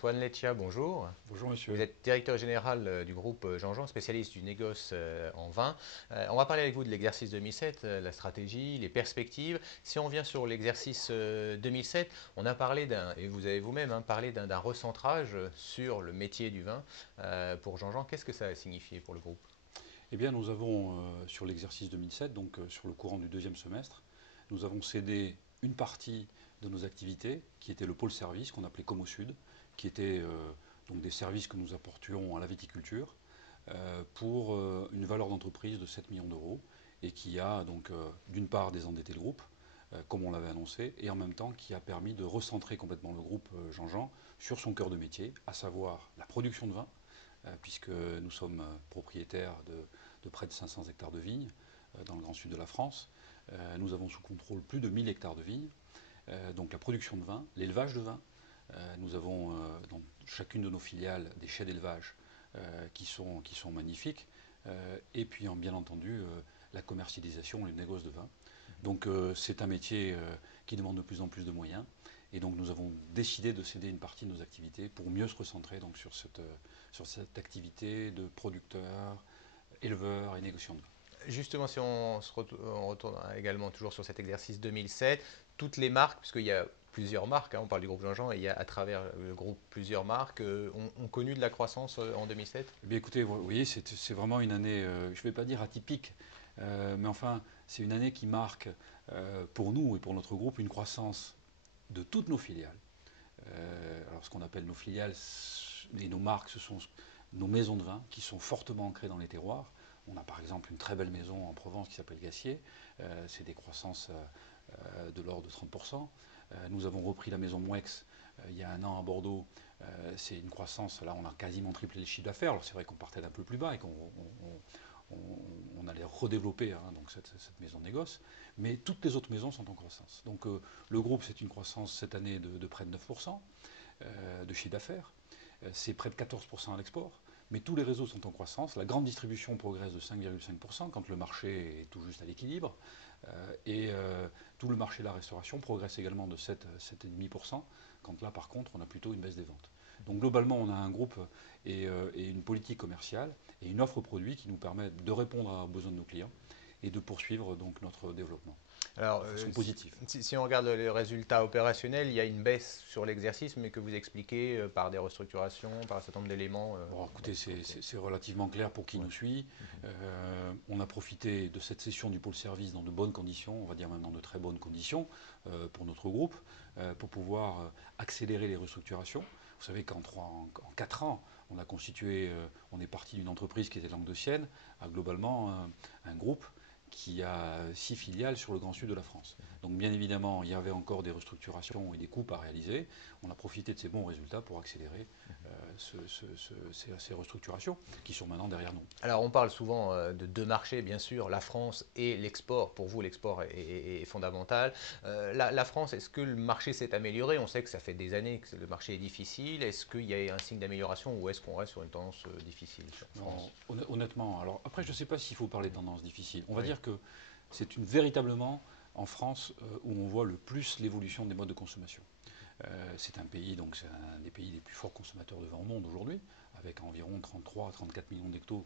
Antoine Leccia, bonjour. Bonjour Vous monsieur. êtes directeur général du groupe Jean-Jean, spécialiste du négoce en vin. On va parler avec vous de l'exercice 2007, la stratégie, les perspectives. Si on vient sur l'exercice 2007, on a parlé et vous avez vous-même parlé d'un recentrage sur le métier du vin pour Jean-Jean. Qu'est-ce que ça a signifié pour le groupe? Eh bien, nous avons, sur l'exercice 2007, donc sur le courant du deuxième semestre, nous avons cédé une partie de nos activités, qui était le pôle service, qu'on appelait Como Sud, qui était donc des services que nous apportions à la viticulture, pour une valeur d'entreprise de 7 millions d'euros, et qui a donc d'une part désendetté le groupe, comme on l'avait annoncé, et en même temps qui a permis de recentrer complètement le groupe Jean-Jean sur son cœur de métier, à savoir la production de vin, puisque nous sommes propriétaires de près de 500 hectares de vignes dans le grand sud de la France. Nous avons sous contrôle plus de 1000 hectares de vignes, donc la production de vin, l'élevage de vin. Nous avons dans chacune de nos filiales des chais d'élevage qui sont magnifiques, et puis bien entendu la commercialisation et le négoce de vin. Donc c'est un métier qui demande de plus en plus de moyens. Et donc nous avons décidé de céder une partie de nos activités pour mieux se recentrer donc, sur cette activité de producteur, éleveur et négociant de vin. Justement, si on retourne également toujours sur cet exercice 2007, toutes les marques, puisqu'il y a plusieurs marques, on parle du groupe Jean-Jean, et il y a à travers le groupe plusieurs marques, ont connu de la croissance en 2007? Eh bien écoutez, vous voyez, c'est vraiment une année, je ne vais pas dire atypique, mais enfin, c'est une année qui marque pour nous et pour notre groupe une croissance de toutes nos filiales. Alors ce qu'on appelle nos filiales et nos marques, ce sont nos maisons de vin qui sont fortement ancrées dans les terroirs. On a par exemple une très belle maison en Provence qui s'appelle Gassier. C'est des croissances de l'ordre de 30%. Nous avons repris la maison Mouex il y a un an à Bordeaux. C'est une croissance, là on a quasiment triplé le chiffre d'affaires. Alors c'est vrai qu'on partait d'un peu plus bas et qu'on allait redévelopper donc cette maison de négoce. Mais toutes les autres maisons sont en croissance. Donc le groupe, c'est une croissance cette année de près de 9% de chiffre d'affaires. C'est près de 14% à l'export. Mais tous les réseaux sont en croissance. La grande distribution progresse de 5,5% quand le marché est tout juste à l'équilibre. Tout le marché de la restauration progresse également de 7,5%, quand là, par contre, on a plutôt une baisse des ventes. Donc globalement, on a un groupe et une politique commerciale et une offre produit qui nous permet de répondre aux besoins de nos clients et de poursuivre donc notre développement Alors, de façon positive. si on regarde les résultats opérationnels, il y a une baisse sur l'exercice, mais que vous expliquez par des restructurations, par un certain nombre d'éléments. Bon, écoutez, c'est relativement clair pour qui Ouais. nous suit. On a profité de cette session du pôle service dans de bonnes conditions, on va dire même dans de très bonnes conditions pour notre groupe, pour pouvoir accélérer les restructurations. Vous savez en 4 ans, on a constitué, on est parti d'une entreprise qui était languedocienne à globalement un groupe qui a 6 filiales sur le grand sud de la France. Donc bien évidemment, il y avait encore des restructurations et des coupes à réaliser. On a profité de ces bons résultats pour accélérer ces restructurations qui sont maintenant derrière nous. Alors, on parle souvent de deux marchés, bien sûr, la France et l'export. Pour vous, l'export est fondamental. La France, est-ce que le marché s'est amélioré? On sait que ça fait des années que le marché est difficile. Est-ce qu'il y a un signe d'amélioration ou est-ce qu'on reste sur une tendance difficile sur France? Non, honnêtement, alors après, je ne sais pas s'il faut parler de tendance difficile. On va Oui. dire que c'est véritablement en France où on voit le plus l'évolution des modes de consommation. C'est un pays, donc c'est un des pays les plus forts consommateurs de vin au monde aujourd'hui, avec environ 33 à 34 millions d'hectos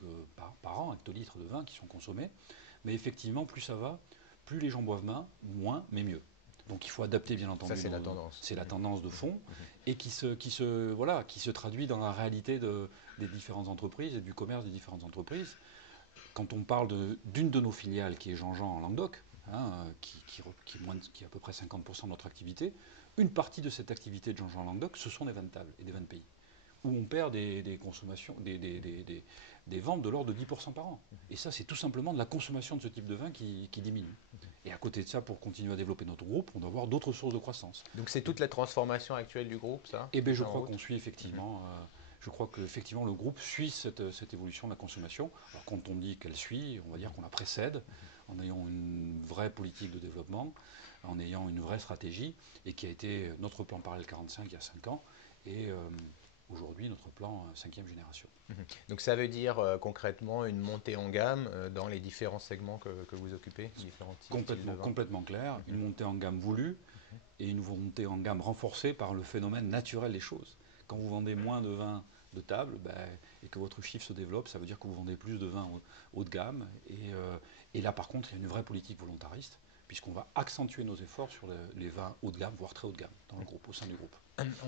par an, hectolitres de vin qui sont consommés. Mais effectivement, plus ça va, plus les gens boivent moins, mais mieux. Donc il faut adapter bien Ça, entendu, c'est la tendance. c'est la tendance de fond, Mhm. et qui se traduit dans la réalité des différentes entreprises et du commerce des différentes entreprises. Quand on parle d'une de nos filiales qui est Jean-Jean en Languedoc, qui est à peu près 50% de notre activité, une partie de cette activité de Jean-Jean en Languedoc, ce sont des vins de table et des vins de pays, où on perd des consommations, des ventes de l'ordre de 10% par an. Et ça, c'est tout simplement de la consommation de ce type de vin qui diminue. Et à côté de ça, pour continuer à développer notre groupe, on doit avoir d'autres sources de croissance. Donc, c'est toute la transformation actuelle du groupe, ça, Et qui bien, est je en crois qu'on route? suit effectivement. Je crois qu'effectivement le groupe suit cette évolution de la consommation. Alors quand on dit qu'elle suit, on va dire qu'on la précède en ayant une vraie politique de développement, en ayant une vraie stratégie, et qui a été notre plan Parallèle 45 il y a 5 ans, et aujourd'hui notre plan 5e génération. Mhm. Donc ça veut dire concrètement une montée en gamme dans les différents segments que vous occupez, différents styles de Complètement, vin. complètement clair, Mhm. une montée en gamme voulue, et une montée en gamme renforcée par le phénomène naturel des choses. quand vous vendez moins de vin de table et que votre chiffre se développe, ça veut dire que vous vendez plus de vin haut de gamme. Et là, par contre, il y a une vraie politique volontariste, puisqu'on va accentuer nos efforts sur les vins haut de gamme, voire très haut de gamme, dans le groupe, au sein du groupe.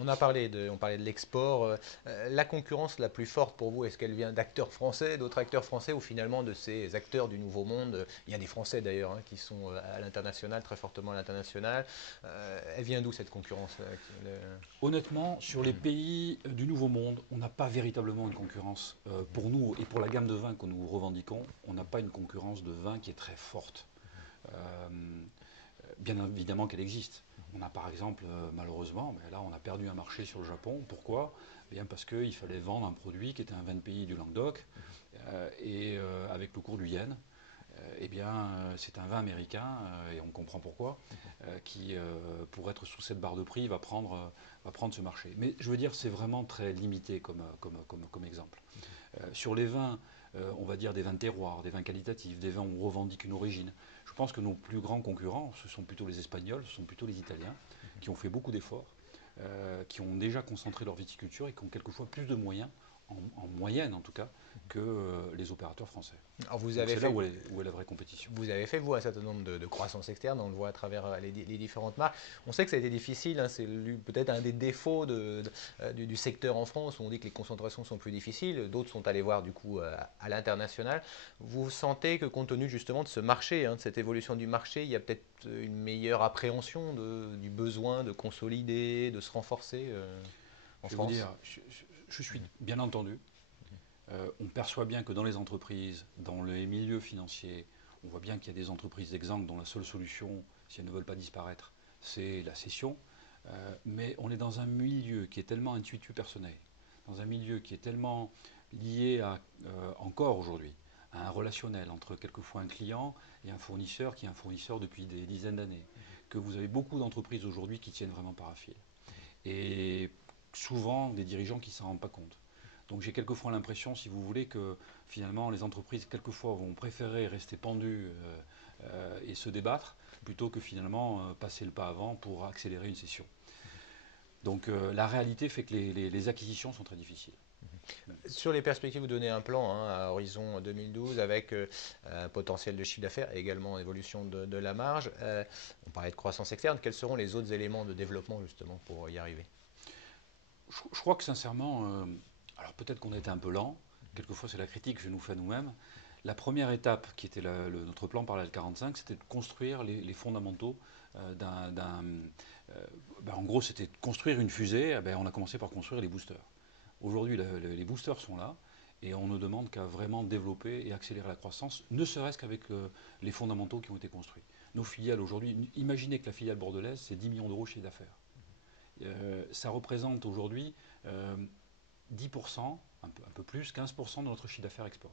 On parlait de l'export. La concurrence la plus forte pour vous, est-ce qu'elle vient d'acteurs français, d'autres acteurs français, ou finalement de ces acteurs du Nouveau Monde? Il y a des Français d'ailleurs qui sont à l'international, très fortement à l'international. Elle vient d'où cette concurrence? Honnêtement, sur les pays du Nouveau Monde, on n'a pas véritablement une concurrence. Pour nous et pour la gamme de vins que nous revendiquons, on n'a pas une concurrence de vin qui est très forte. Euh, Bien évidemment qu'elle existe. On a par exemple, malheureusement, mais là on a perdu un marché sur le Japon. Pourquoi? Bien parce qu'il fallait vendre un produit qui était un vin de pays du Languedoc, avec le cours du yen. C'est un vin américain, et on comprend pourquoi, qui, pour être sous cette barre de prix, va prendre ce marché. Mais je veux dire, c'est vraiment très limité comme exemple. Sur les vins, on va dire des vins de terroir, des vins qualitatifs, des vins où on revendique une origine. Je pense que nos plus grands concurrents, ce sont plutôt les Espagnols, ce sont plutôt les Italiens, qui ont fait beaucoup d'efforts, qui ont déjà concentré leur viticulture et qui ont quelquefois plus de moyens, en moyenne en tout cas, que les opérateurs français. Alors C'est là où est la vraie compétition. vous avez fait, vous, un certain nombre de croissances externes, on le voit à travers les différentes marques. On sait que ça a été difficile, hein, c'est peut-être un des défauts du secteur en France, où on dit que les concentrations sont plus difficiles, d'autres sont allés voir du coup à l'international. Vous sentez que compte tenu justement de ce marché, hein, de cette évolution du marché, il y a peut-être une meilleure appréhension du besoin de consolider, de se renforcer en Je vais vous France? dire, je suis bien entendu. On perçoit bien que dans les entreprises, dans les milieux financiers, on voit bien qu'il y a des entreprises exsangues dont la seule solution, si elles ne veulent pas disparaître, c'est la cession. Mais on est dans un milieu qui est tellement intuitu personnel, dans un milieu qui est tellement lié encore aujourd'hui, à un relationnel entre quelquefois un client et un fournisseur qui est un fournisseur depuis des dizaines d'années, que vous avez beaucoup d'entreprises aujourd'hui qui tiennent vraiment par un fil. Et souvent des dirigeants qui ne s'en rendent pas compte. Donc j'ai quelquefois l'impression, si vous voulez, que finalement les entreprises quelquefois vont préférer rester pendues et se débattre plutôt que finalement passer le pas avant pour accélérer une session. Donc la réalité fait que les acquisitions sont très difficiles. Sur les perspectives, vous donnez un plan hein, à horizon 2012 avec un potentiel de chiffre d'affaires et également évolution de la marge. On parlait de croissance externe. Quels seront les autres éléments de développement justement pour y arriver? Je crois que sincèrement, alors peut-être qu'on a été un peu lent, quelquefois c'est la critique que je nous fais nous-mêmes. La première étape, qui était notre plan par la L45, c'était de construire les fondamentaux d'un. En gros, c'était de construire une fusée. On a commencé par construire les boosters. Aujourd'hui, les boosters sont là et on ne demande qu'à vraiment développer et accélérer la croissance, ne serait-ce qu'avec les fondamentaux qui ont été construits. Nos filiales aujourd'hui, imaginez que la filiale bordelaise, c'est 10 millions d'euros de chiffre d'affaires. Ça représente aujourd'hui 10%, un peu plus, 15% de notre chiffre d'affaires export.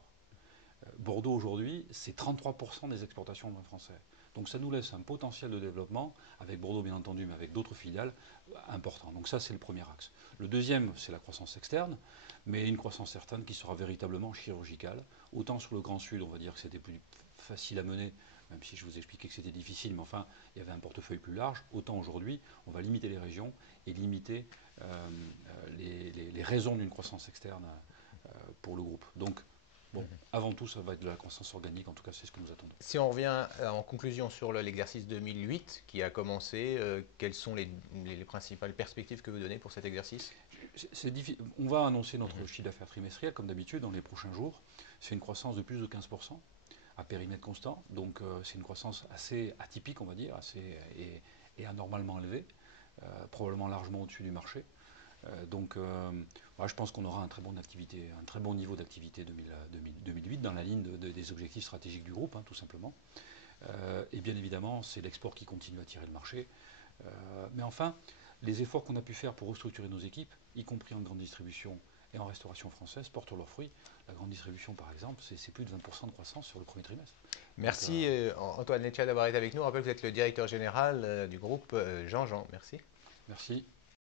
Bordeaux aujourd'hui, c'est 33% des exportations de vin français. Donc ça nous laisse un potentiel de développement, avec Bordeaux bien entendu, mais avec d'autres filiales, important. Donc ça c'est le premier axe. Le deuxième, c'est la croissance externe, mais une croissance certaine qui sera véritablement chirurgicale. Autant sur le Grand Sud, on va dire que c'était plus facile à mener, même si je vous expliquais que c'était difficile, mais enfin, il y avait un portefeuille plus large. Autant aujourd'hui, on va limiter les régions et limiter les raisons d'une croissance externe pour le groupe. Donc, bon, avant tout, ça va être de la croissance organique, en tout cas, c'est ce que nous attendons. Si on revient en conclusion sur l'exercice 2008 qui a commencé, quelles sont les principales perspectives que vous donnez pour cet exercice? On va annoncer notre chiffre d'affaires trimestriel, comme d'habitude, dans les prochains jours. C'est une croissance de plus de 15%, à périmètre constant. Donc c'est une croissance assez atypique, on va dire, et anormalement élevée, probablement largement au-dessus du marché. Je pense qu'on aura un très bon niveau d'activité 2008 dans la ligne des objectifs stratégiques du groupe, hein, tout simplement. Et bien évidemment, c'est l'export qui continue à tirer le marché. Mais enfin, les efforts qu'on a pu faire pour restructurer nos équipes, y compris en grande distribution et en restauration française, portent leurs fruits. La grande distribution, par exemple, c'est plus de 20% de croissance sur le premier trimestre. Merci Antoine Leccia d'avoir été avec nous. Je rappelle que vous êtes le directeur général du groupe Jean-Jean. Merci. Merci.